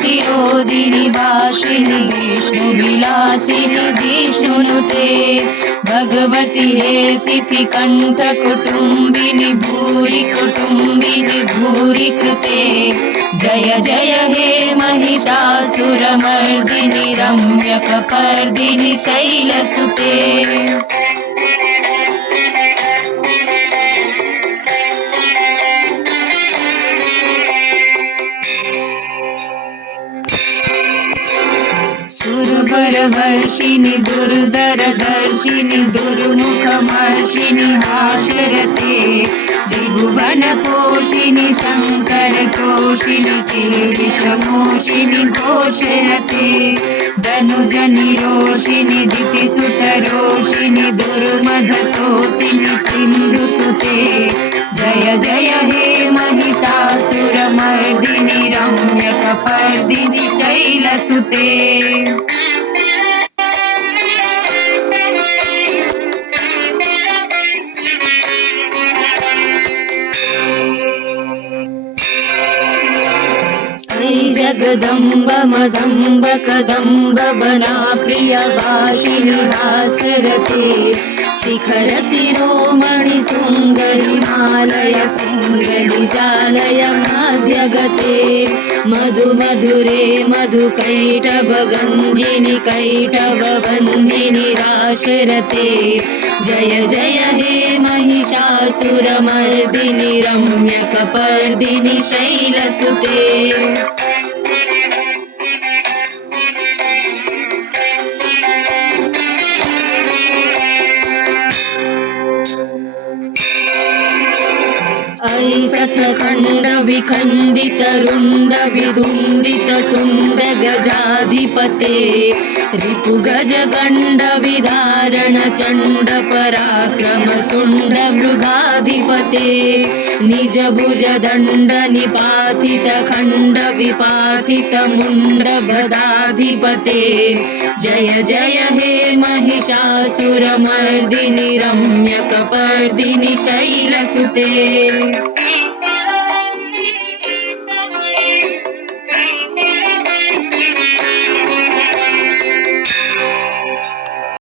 शिरोदिनि भाषिनि विष्णुविलासिनि विष्णुनुते भगवति हे सिद्धिकण्ठ कुटुम्बिनि भूरि कुटुम्बिनि भूरि कृते जय जय हे महिषासुरमर्दिनि रम्यकपर्दिनि शैलसुते सुरवरवर्षिणि दुर्धरदर्शिनि दुर्मुखमर्षिणि हास्यरते त्रिभुवनपोषिणि शङ्करकोशिनि किरीटिशमोषिनि घोषरते धनुजनिरोषिनि दितिसुतरोषिनि दुर्मदशोषिनि सिन्धुसुते जय जय हे महिषासुरमर्दिनि रम्यकपर्दिनि शैलसुते जगदम्ब मदम्ब कदम्ब बना प्रिय भाषिणि हासरते शिखर शिरोमणि तुंग हिमालय सुंदरिजालय मध्यगते मधु मधुरे मधु कैटभ गंधिनि कैटभ बंधिनि राशरते जय जय हे महिषासुरमर्दिनि रम्यकपर्दिनि शैलसुते ऐकथखण्ड विखण्डित रुण्ड विदुण्डित शुण्ड गजाधिपते रिपुगज गण्ड विदारण चण्ड पराक्रम शुण्ड मृगाधिपते निज भुज दण्ड निपातित खण्ड विपातित मुण्ड भदाधिपते जय जय हे महिषासुरमर्दिनि रम्यकपर्दिनि शैलसुते